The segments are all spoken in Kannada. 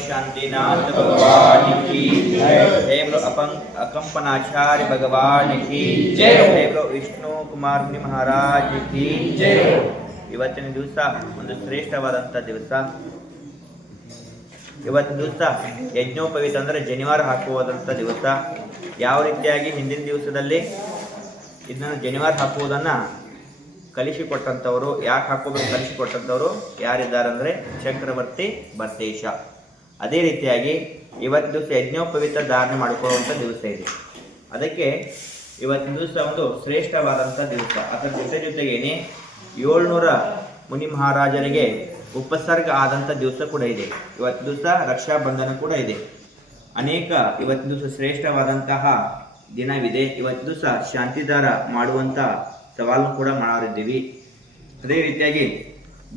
शांतिनाथ भगवान की जय जय गुरु अपं अकंपनाचार्य भगवान की जय। जय ಗುರು ವಿಷ್ಣು ಕುಮಾರ್ ಮುನಿ ಮಹಾರಾಜ್ ಕಿ ಜೈ. ಇವತ್ತಿನ ದಿವಸ ಒಂದು ಶ್ರೇಷ್ಠವಾದಂಥ ದಿವಸ ಇವತ್ತಿನ ದಿವಸ ಯಜ್ಞೋಪವೀತ ಅಂದರೆ ಜನಿವಾರ ಹಾಕುವುದಂಥ ದಿವಸ ಯಾವ ರೀತಿಯಾಗಿ ಹಿಂದಿನ ದಿವಸದಲ್ಲಿ ಇದನ್ನು ಜನಿವಾರ್ ಹಾಕುವುದನ್ನು ಕಲಿಸಿಕೊಟ್ಟಂಥವರು ಯಾಕೆ ಹಾಕೋಬೇಕು ಕಲಿಸಿಕೊಟ್ಟಂಥವರು ಯಾರಿದ್ದಾರೆ ಅಂದರೆ ಚಕ್ರವರ್ತಿ ಬರ್ತೇಶ. ಅದೇ ರೀತಿಯಾಗಿ ಇವತ್ತು ದಿವಸ ಯಜ್ಞೋಪವಿತ್ರ ಧಾರಣೆ ಮಾಡಿಕೊಳ್ಳುವಂಥ ದಿವಸ ಇದೆ. ಅದಕ್ಕೆ ಇವತ್ತಿನ ದಿವಸ ಒಂದು ಶ್ರೇಷ್ಠವಾದಂಥ ದಿವಸ. ಅದರ ಜೊತೆ ಜೊತೆಗೇನೆ ಏಳ್ನೂರ ಮುನಿ ಮಹಾರಾಜರಿಗೆ ಉಪಸರ್ಗ ಆದಂಥ ದಿವಸ ಕೂಡ ಇದೆ. ಇವತ್ತು ದಿವಸ ರಕ್ಷಾಬಂಧನ ಕೂಡ ಇದೆ. ಅನೇಕ ಇವತ್ತಿನ ದಿವಸ ಶ್ರೇಷ್ಠವಾದಂತಹ ದಿನವಿದೆ. ಇವತ್ತು ಸಹ ಶಾಂತಿದಾರ ಮಾಡುವಂಥ ಸವಾಲು ಕೂಡ ಮಾಡಿದ್ದೀವಿ ಅದೇ ರೀತಿಯಾಗಿ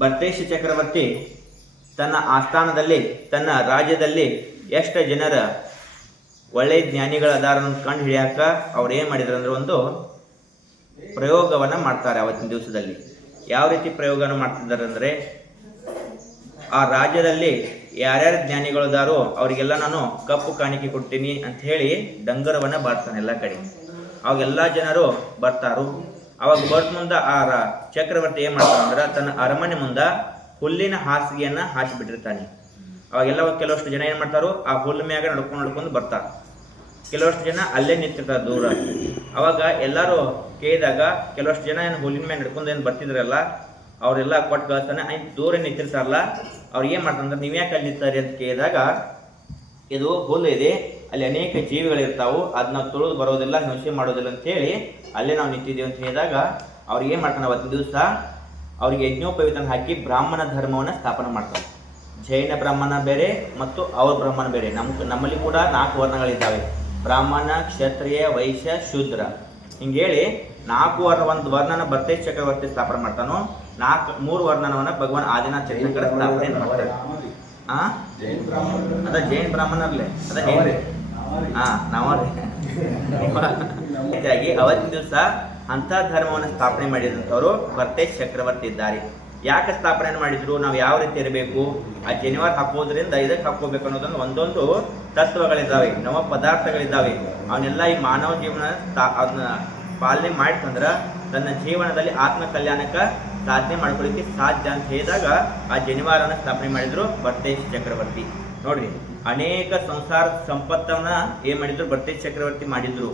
ಭರ್ತೇಶ ಚಕ್ರವರ್ತಿ ತನ್ನ ಆಸ್ಥಾನದಲ್ಲಿ, ತನ್ನ ರಾಜ್ಯದಲ್ಲಿ ಎಷ್ಟು ಜನರ ಒಳ್ಳೆ ಜ್ಞಾನಿಗಳದಾರನ್ನು ಕಂಡು ಹಿಡಿಯಾಕ ಅವ್ರು ಏನು ಮಾಡಿದ್ರು ಅಂದ್ರೆ ಒಂದು ಪ್ರಯೋಗವನ್ನು ಮಾಡ್ತಾರೆ ಅವತ್ತಿನ ದಿವಸದಲ್ಲಿ. ಯಾವ ರೀತಿ ಪ್ರಯೋಗವನ್ನು ಮಾಡ್ತಿದ್ದಾರೆ ಅಂದರೆ ಆ ರಾಜ್ಯದಲ್ಲಿ ಯಾರ್ಯಾರು ಜ್ಞಾನಿಗಳಿದಾರೋ ಅವರಿಗೆಲ್ಲ ನಾನು ಕಪ್ಪು ಕಾಣಿಕೆ ಕೊಡ್ತೀನಿ ಅಂತ ಹೇಳಿ ಡಂಗರವನ್ನ ಬಾರ್ತಾನೆ ಎಲ್ಲ ಕಡೆ. ಅವಾಗೆಲ್ಲ ಜನರು ಬರ್ತಾರು. ಅವಾಗ ಬರ್ತ ಮುಂದ ಆ ಚಕ್ರವರ್ತಿ ಏನ್ ಮಾಡ್ತಾನೆ ಅಂದ್ರೆ ತನ್ನ ಅರಮನೆ ಮುಂದ ಹುಲ್ಲಿನ ಹಾಸಿಗೆಯನ್ನ ಹಾಸಿಬಿಟ್ಟಿರ್ತಾನೆ ಅವಾಗೆಲ್ಲ ಕೆಲವಷ್ಟು ಜನ ಏನ್ ಮಾಡ್ತಾರೋ, ಆ ಹುಲ್ಲು ಮ್ಯಾಗ ನಡ್ಕೊಂಡು ನಡ್ಕೊಂಡು ಬರ್ತಾರ. ಕೆಲವಷ್ಟು ಜನ ಅಲ್ಲೇ ನಿಂತಿರ್ತಾರೆ ದೂರ. ಅವಾಗ ಎಲ್ಲರೂ ಕೇಳಿದಾಗ ಕೆಲವಷ್ಟು ಜನ ಏನು ಹುಲ್ಲಿನ ಮೇಲೆ ನಡ್ಕೊಂಡು ಏನು ಬರ್ತಿದ್ರಲ್ಲ ಅವರೆಲ್ಲ ಕೊಟ್ಟು ಕಳಿಸ್ತಾನೆ ಆಯ್ತು ದೂರ ನಿಂತಿರ್ತಾರಲ್ಲ ಅವ್ರು ಏನು ಮಾಡ್ತಾರೆ ಅಂದ್ರೆ ನೀವ್ಯಾಕೆ ಅಲ್ಲಿ ನಿಂತಾರೆ ಅಂತ ಕೇಳಿದಾಗ, ಇದು ಹುಲ್ಲು ಇದೆ. ಅಲ್ಲಿ ಅನೇಕ ಜೀವಿಗಳಿರ್ತಾವು. ಅದನ್ನ ನಾವು ತುಳಿದು ಬರೋದಿಲ್ಲ ಹಿಂಸೆ ಮಾಡೋದಿಲ್ಲ ಅಂತ ಹೇಳಿ ಅಲ್ಲೇ ನಾವು ನಿಂತಿದ್ದೀವಿ ಅಂತ ಹೇಳಿದಾಗ ಅವ್ರಿಗೆ ಏನು ಮಾಡ್ತಾನೆ ಅವತ್ತಿನ ದಿವಸ, ಅವ್ರಿಗೆ ಯಜ್ಞೋಪವಿತನ ಹಾಕಿ ಬ್ರಾಹ್ಮಣ ಧರ್ಮವನ್ನು ಸ್ಥಾಪನೆ ಮಾಡ್ತಾರೆ ಜೈನ ಬ್ರಾಹ್ಮಣ ಬೇರೆ ಮತ್ತು ಅವ್ರ ಬ್ರಾಹ್ಮಣ ಬೇರೆ. ನಮ್, ನಮ್ಮಲ್ಲಿ ಕೂಡ ನಾಲ್ಕು ವರ್ಣಗಳಿದ್ದಾವೆ. ಬ್ರಾಹ್ಮಣ, ಕ್ಷತ್ರಿಯ, ವೈಶ್ಯ, ಶೂದ್ರ. ಹಿಂಗೇಳಿ ನಾಲ್ಕು ವರ್ಣ, ಒಂದು ವರ್ಣನ ಬರ್ತೇ ಚಕ್ರವರ್ತಿ ಸ್ಥಾಪನೆ ಮಾಡ್ತಾನೋ ನಾಲ್ಕು ಮೂರು ವರ್ಣನವನ್ನ ಭಗವಾನ್ ಆದಿನಾಥ್ ಕಡೆ ಸ್ಥಾಪನೆ ಮಾಡ್ತಾರೆ. ಆ? ಅದ ಜೈನ್ ಬ್ರಾಹ್ಮಣರ್ಲೆ ಅದ ಜೈನ್ ಹಾ ನಾವ್ರಿ. ರೀತಿಯಾಗಿ ಅವತ್ತಿನ ದಿವಸ ಅಂತ ಧರ್ಮವನ್ನು ಸ್ಥಾಪನೆ ಮಾಡಿದಂಥವ್ರು ವರ್ತೇಶ್ ಚಕ್ರವರ್ತಿ ಇದ್ದಾರೆ. ಯಾಕೆ ಸ್ಥಾಪನೆ ಮಾಡಿದ್ರು? ನಾವು ಯಾವ ರೀತಿ ಇರಬೇಕು? ಆ ಜನಿವಾರ ಹಾಕೋದ್ರಿಂದ ಇದಕ್ಕೆ ಹಾಕೋಬೇಕು ಅನ್ನೋದೊಂದು ಒಂದೊಂದು ತತ್ವಗಳಿದ್ದಾವೆ ನವ ಪದಾರ್ಥಗಳಿದ್ದಾವೆ ಅವನ್ನೆಲ್ಲ ಈ ಮಾನವ ಜೀವನ ಅದನ್ನ ಪಾಲನೆ ಮಾಡಿತಂದ್ರ ತನ್ನ ಜೀವನದಲ್ಲಿ ಆತ್ಮ ಕಲ್ಯಾಣಕ್ಕೆ ಸಾಧನೆ ಮಾಡ್ಕೊಳ್ಳಿಕ್ಕೆ ಸಾಧ್ಯ ಅಂತ ಹೇಳಿದಾಗ ಆ ಜನಿವಾರನ ಸ್ಥಾಪನೆ ಮಾಡಿದ್ರು ಬರ್ತೇಶ್ ಚಕ್ರವರ್ತಿ. ನೋಡ್ರಿ, ಅನೇಕ ಸಂಸಾರ ಸಂಪತ್ತನ್ನ ಏನ್ ಮಾಡಿದ್ರು? ಬರ್ತೇಶ್ ಚಕ್ರವರ್ತಿ ಮಾಡಿದ್ರು.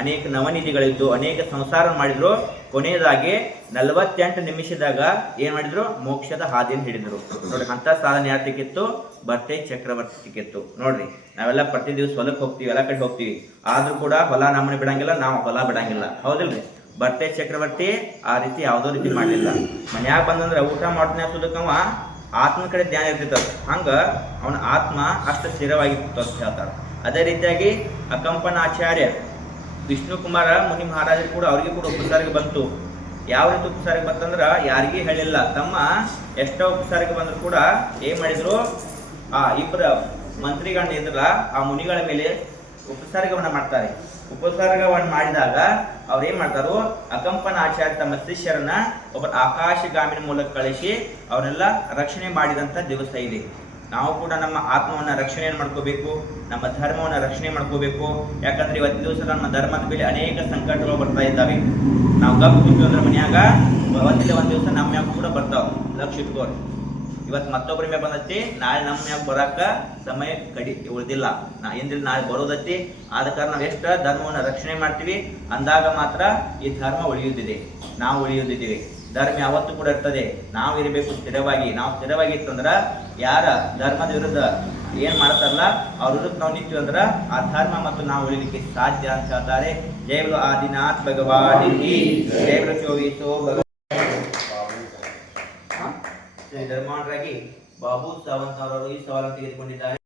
ಅನೇಕ ನವನಿಧಿಗಳಿದ್ದು, ಅನೇಕ ಸಂಸಾರ ಮಾಡಿದ್ರು. ಕೊನೆಯದಾಗಿ ನಲವತ್ತೆಂಟು ನಿಮಿಷದಾಗ ಏನ್ ಮಾಡಿದ್ರು? ಮೋಕ್ಷದ ಹಾದಿಯನ್ನು ಹಿಡಿದ್ರು. ನೋಡ್ರಿ ಅಂತ ಸಾಧನೆ ಯಾರ ಸಿಕ್ಕಿತ್ತು ಬರ್ತೇ ಚಕ್ರವರ್ತಿ ಸಿಕ್ಕಿತ್ತು ನೋಡ್ರಿ, ನಾವೆಲ್ಲ ಪ್ರತಿ ದಿವಸ ಹೊಲಕ್ಕೆ ಹೋಗ್ತೀವಿ, ಎಲ್ಲ ಕಡೆ ಹೋಗ್ತೀವಿ. ಆದ್ರೂ ಕೂಡ ಹೊಲ ನಮ್ಮನೆ ಬಿಡಂಗಿಲ್ಲ, ನಾವು ಹೊಲ ಬಿಡಂಗಿಲ್ಲ. ಹೌದಿಲ್ರಿ? ಬರ್ತೇ ಚಕ್ರವರ್ತಿ, ಆ ರೀತಿ ಯಾವುದೋ ರೀತಿ ಮಾಡಲಿಲ್ಲ. ಮನ್ಯಾಗ ಬಂದಂದ್ರೆ ಊಟ ಮಾಡ್ತಾನೆ ಅನ್ಸೋದಕ್ಕವ ಆತ್ಮ ಕಡೆ ಧ್ಯಾನ ಇರ್ತಿತ್ತ ಹಂಗ ಅವನ ಆತ್ಮ ಅಷ್ಟು ಸ್ಥಿರವಾಗಿತ್ತು ಅಂತ ಹೇಳ್ತಾರೆ. ಅದೇ ರೀತಿಯಾಗಿ ಅಕಂಪನ ಆಚಾರ್ಯ ವಿಷ್ಣು ಕುಮಾರ ಮುನಿ ಮಹಾರಾಜರು ಕೂಡ ಅವ್ರಿಗೆ ಕೂಡ ಉಪಸಾರಿಗೆ ಬಂತು. ಯಾವ ರೀತಿ ಉಪಸಾರಿಗೆ ಬಂತಂದ್ರೆ ಯಾರಿಗೂ ಹೇಳಿಲ್ಲ. ತಮ್ಮ ಎಷ್ಟೋ ಉಪಸಾರಿಗೆ ಬಂದ್ರು ಕೂಡ ಏನ್ ಮಾಡಿದ್ರು? ಆ ಇಬ್ಬರ ಮಂತ್ರಿಗಳನ್ನ ಇದ್ರಲ್ಲ ಆ ಮುನಿಗಳ ಮೇಲೆ ಉಪಸಾರಿಗೆವನ್ನ ಮಾಡ್ತಾರೆ. ಉಪಸರ್ಗವನ್ನು ಮಾಡಿದಾಗ ಅವ್ರು ಏನ್ ಮಾಡ್ತಾರೋ? ಅಕಂಪನ ಆಚಾರ್ಯ ತಮ್ಮ ಶಿಷ್ಯರನ್ನ ಒಬ್ಬ ಆಕಾಶಗಾಮಿನ ಮೂಲಕ ಕಳಿಸಿ ಅವರೆಲ್ಲ ರಕ್ಷಣೆ ಮಾಡಿದಂತ ದಿವಸ ಇದೆ. ನಾವು ಕೂಡ ನಮ್ಮ ಆತ್ಮವನ್ನ ರಕ್ಷಣೆ ಮಾಡ್ಕೋಬೇಕು? ನಮ್ಮ ಧರ್ಮವನ್ನ ರಕ್ಷಣೆ ಮಾಡ್ಕೋಬೇಕು. ಯಾಕಂದ್ರೆ ಇವತ್ತು ದಿವಸ ನಮ್ಮ ಧರ್ಮದ ಮೇಲೆ ಅನೇಕ ಸಂಕಟಗಳು ಬರ್ತಾ ಇದ್ದಾವೆ. ನಾವು ಗಪ್ಪ ಮನೆಯಾಗ ಅಂದ್ರೆ ಮನ್ಯಾಗ ಒಂದಿಲ್ಲ ಒಂದ್ ದಿವಸ ನಮ್ಮ ಕೂಡ ಬರ್ತಾವ ಲಕ್ಷ ಇಟ್ಕೋರಿ ಇವತ್ತು ಮತ್ತೊಬ್ಬರ ಮೇಲೆ ಬಂದತಿ. ನಾಳೆ ನಮ್ಮ ಮ್ಯಾಗ ಬರಾಕ ಸಮಯ ಕಡಿ ಉಳಿದಿಲ್ಲ. ನಾ ಏನಿಲ್ಲ ನಾಳೆ ಬರೋದತ್ತಿ ಆದ ಕಾರಣ ನಾವು ಎಷ್ಟು ಧರ್ಮವನ್ನು ರಕ್ಷಣೆ ಮಾಡ್ತೀವಿ, ಅಂದಾಗ ಮಾತ್ರ ಈ ಧರ್ಮ ಉಳಿಯುತ್ತಿದೆ. ನಾವು ಉಳಿಯುತ್ತಿದ್ದೀವಿ. ಧರ್ಮ ಯಾವತ್ತು ಕೂಡ ಇರ್ತದೆ. ನಾವು ಇರಬೇಕು ಸ್ಥಿರವಾಗಿ. ನಾವು ಸ್ಥಿರವಾಗಿ ಇತ್ತಂದ್ರ ಯಾರ ಧರ್ಮದ ವಿರುದ್ಧ ಏನ್ ಮಾಡ್ತಾರಲ್ಲ, ಅವ್ರ ವಿರುದ್ಧ ನಾವು ನಿಂತೀವಿ ಅಂದ್ರ ಆ ಧರ್ಮ ಮತ್ತು ನಾವು ಉಳಿಲಿಕ್ಕೆ ಸಾಧ್ಯ ಅಂತ ಹೇಳ್ತಾರೆ. ಜೈವ ಆದಿನಾಥ್ ಭಗವಾನ್ ಜೈವಲು ಚೋವಿಸೋ ಭಗವಾನ್ ಧರ್ಮಾಂಡ್ರಾಗಿ ಬಾಬು ಸಾವಂತ್ ಅವರು ಈ ಸವಾಲನ್ನು ತೆಗೆದುಕೊಂಡಿದ್ದಾರೆ.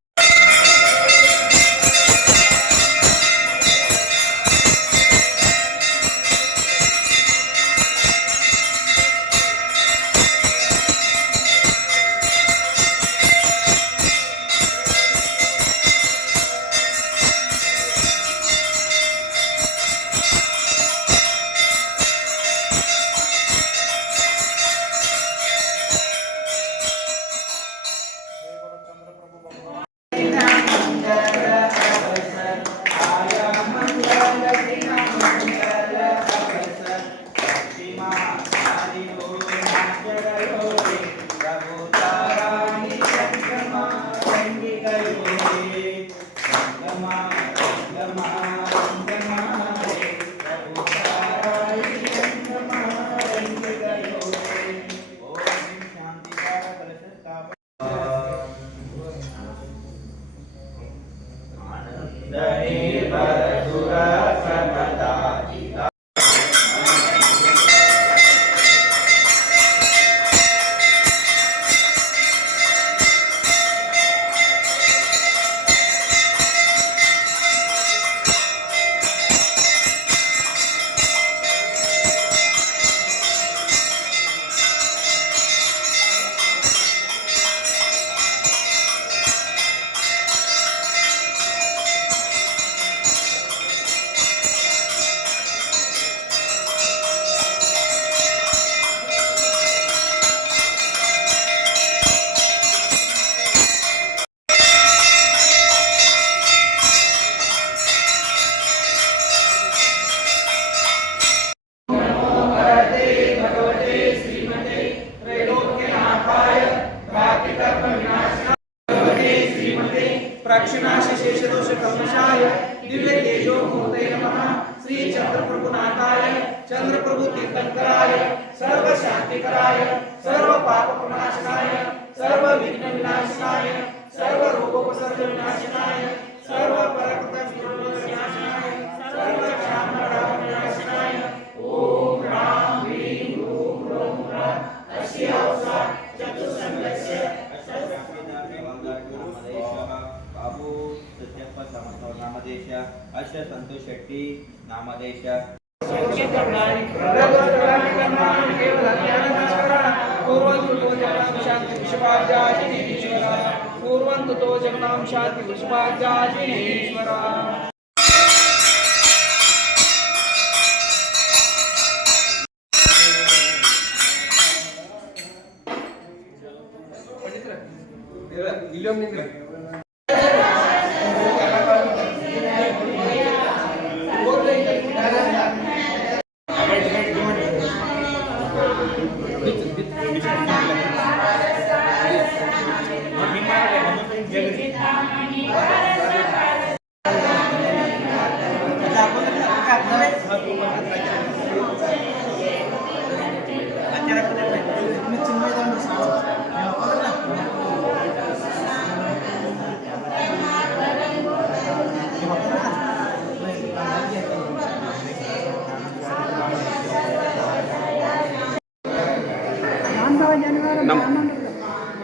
विनाशाय सर्व विघ्न विनाशाय सर्व रोगोपसर्ग विनाशाय सर्व परकृत विरोध विनाशाय सर्व काम राम विनाशाय ओम राम ह्रीं ॐ ह्रौं ह्रां अस्य औसा चतुस्सङ्गस्य बाबू सत्यप्प नामदेश अश संतोष शेट्टी नामदेश कर्माणि कर्माणि केवल ज्ञानमस्करण कुर्वन्तु पूर्वन्ततो जगनां शान्ति पुष्पाध्यासिनीश्वरा ನಮ್ಮ Yeah.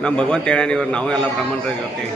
ನಮ್ಮ ಭಗವಂತ ಹೇಳ್ಯಾನ ಇವ್ರು ನಾವು ಎಲ್ಲ ಬ್ರಾಹ್ಮಣರಾಗಿ ಇರ್ತೀವಿ.